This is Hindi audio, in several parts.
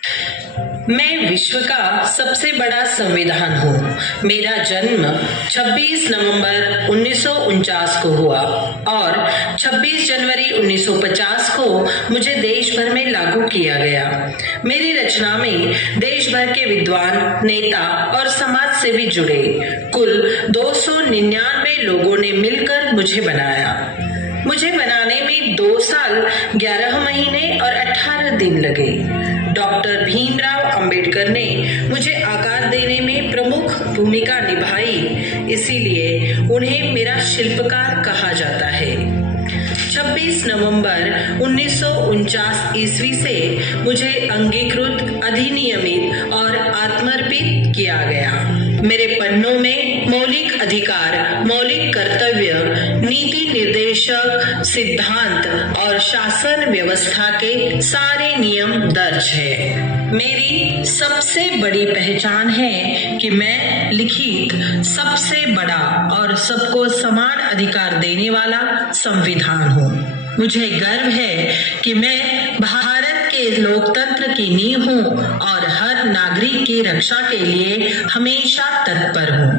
मैं विश्व का सबसे बड़ा संविधान हूँ। मेरा जन्म 26 नवंबर 1949 को हुआ और 26 जनवरी 1950 को मुझे देश भर में लागू किया गया। मेरी रचना में देश भर के विद्वान, नेता और समाज सेवी जुड़े। कुल 299 लोगों ने मिलकर मुझे बनाया। मुझे बनाने में 2 साल 11 महीने और 18 दिन लगे। डॉक्टर भीमराव अंबेडकर ने मुझे आकार देने में प्रमुख भूमिका निभाई, इसीलिए उन्हें मेरा शिल्पकार कहा जाता है। 26 नवंबर 1949 ईस्वी से मुझे अंगीकृत, अधिनियमित और आत्मर्पित किया गया। मेरे पन्नों में मौलिक अधिकार, मौलिक कर्तव्य, नीति निर्देशक सिद्धांत और शासन व्यवस्था के सारे नियम दर्ज है। मेरी सबसे बड़ी पहचान है कि मैं लिखित सबसे बड़ा और सबको समान अधिकार देने वाला संविधान हूँ। मुझे गर्व है कि मैं भारत के लोकतंत्र की नींव हूँ और हर नागरिक की रक्षा के लिए हमेशा तत्पर हूँ।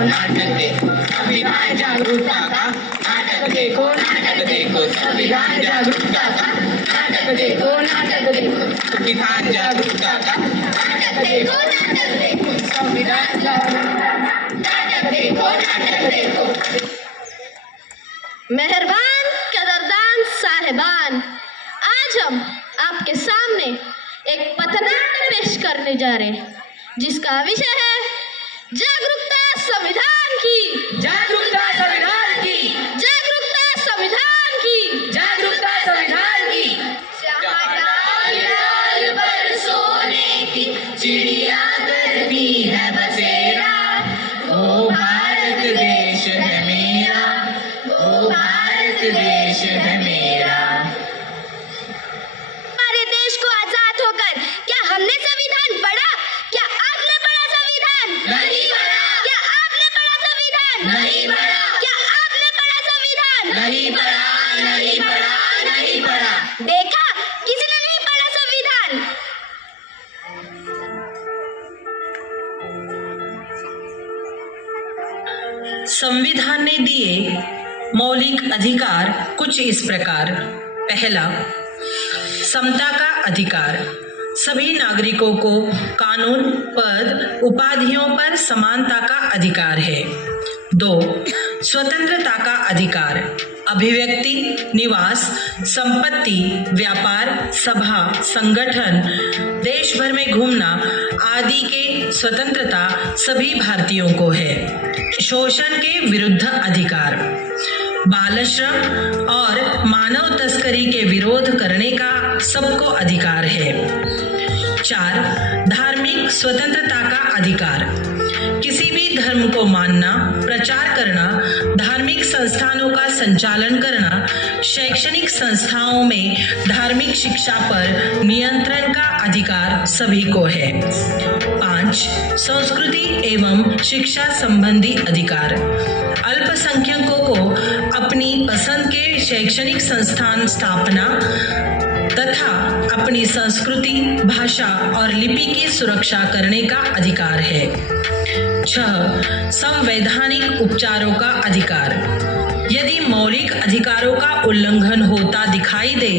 नाटक देखो संविधान जागरूकता का, नाटक देखो संविधान जागरूकता का, नाटक देखो संविधान जागरूकता का, नाटक देखो संविधान जागरूकता का, नाटक देखो। मेहरबान कदरदान साहिबान, आज हम आपके सामने एक पथनाट्य पेश करने जा रहे हैं जिसका विषय है जागरूकता संविधान की, जागरूकता संविधान की, जागरूकता संविधान की, जागरूकता संविधान की। लाल पर सोने की चिड़िया करती है बसेरा, वो भारत देश है मेरा, वो भारत देश है मेरा। हमारे देश को आजाद होकर क्या हमने संविधान पढ़ा? क्या आपने पढ़ा संविधान? नहीं पढ़ा। क्या आपने पढ़ा संविधान? नहीं पढ़ा। क्या आपने पढ़ा संविधान? नहीं पढ़ा, नहीं पढ़ा, नहीं पढ़ा। देखा, किसी ने नहीं पढ़ा संविधान। संविधान ने दिए मौलिक अधिकार कुछ इस प्रकार। पहला, समता का अधिकार। सभी नागरिकों को कानून, पद, उपाधियों पर समानता का अधिकार है। 2, स्वतंत्रता का अधिकार। अभिव्यक्ति, निवास, संपत्ति, व्यापार, सभा, संगठन, देश भर में घूमना आदि के स्वतंत्रता सभी भारतीयों को है। शोषण के विरुद्ध अधिकार। बाल श्रम और मानव तस्करी के विरोध करने का सबको अधिकार है। 4, धार्मिक स्वतंत्रता का अधिकार। किसी भी धर्म को मानना, प्रचार करना, धार्मिक संस्थानों का संचालन करना, शैक्षणिक संस्थाओं में धार्मिक शिक्षा पर नियंत्रण का अधिकार सभी को है। 5, संस्कृति एवं शिक्षा संबंधी अधिकार। अल्पसंख्यकों को अपनी पसंद के शैक्षणिक संस्थान स्थापना तथा अपनी संस्कृति, भाषा और लिपि की सुरक्षा करने का अधिकार है। 6, संवैधानिक उपचारों का अधिकार। यदि मौलिक अधिकारों का उल्लंघन होता दिखाई दे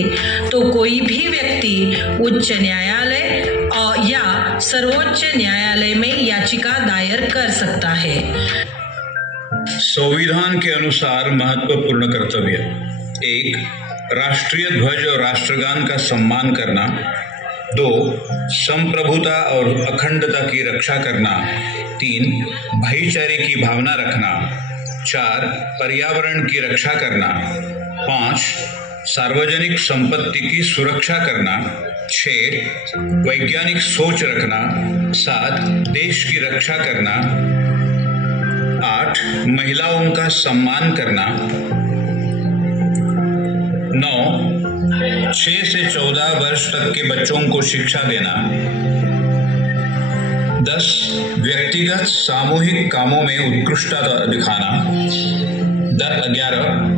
तो कोई भी व्यक्ति उच्च न्यायालय और या सर्वोच्च न्यायालय में याचिका दायर कर सकता है। संविधान के अनुसार महत्वपूर्ण कर्तव्य। 1, राष्ट्रीय ध्वज और राष्ट्रगान का सम्मान करना। 2, संप्रभुता और अखंडता की रक्षा करना। 3, भाईचारे की भावना रखना। 4, पर्यावरण की रक्षा करना। 5, सार्वजनिक संपत्ति की सुरक्षा करना। 6, वैज्ञानिक सोच रखना। 7, देश की रक्षा करना। 8, महिलाओं का सम्मान करना। 9, 6 से 14 वर्ष तक के बच्चों को शिक्षा देना। 10, व्यक्तिगत सामूहिक कामों में उत्कृष्टता दिखाना। 11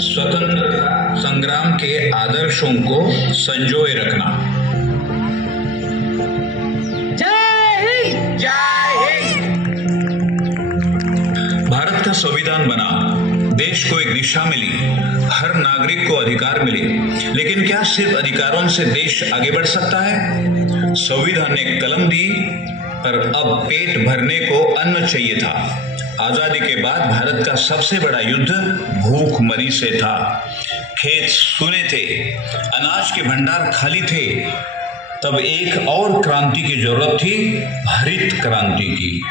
स्वतंत्रता संग्राम के आदर्शों को संजोए रखना। भारत का संविधान बना, देश को एक दिशा मिली, हर नागरिक को अधिकार मिले, लेकिन क्या सिर्फ अधिकारों से देश आगे बढ़ सकता है? संविधान ने कलम दी, पर अब पेट भरने को अन्न चाहिए था। आजादी के बाद भारत का सबसे बड़ा युद्ध भूखमरी से था। खेत सूने थे, अनाज के भंडार खाली थे। तब एक और क्रांति की जरूरत थी, हरित क्रांति की।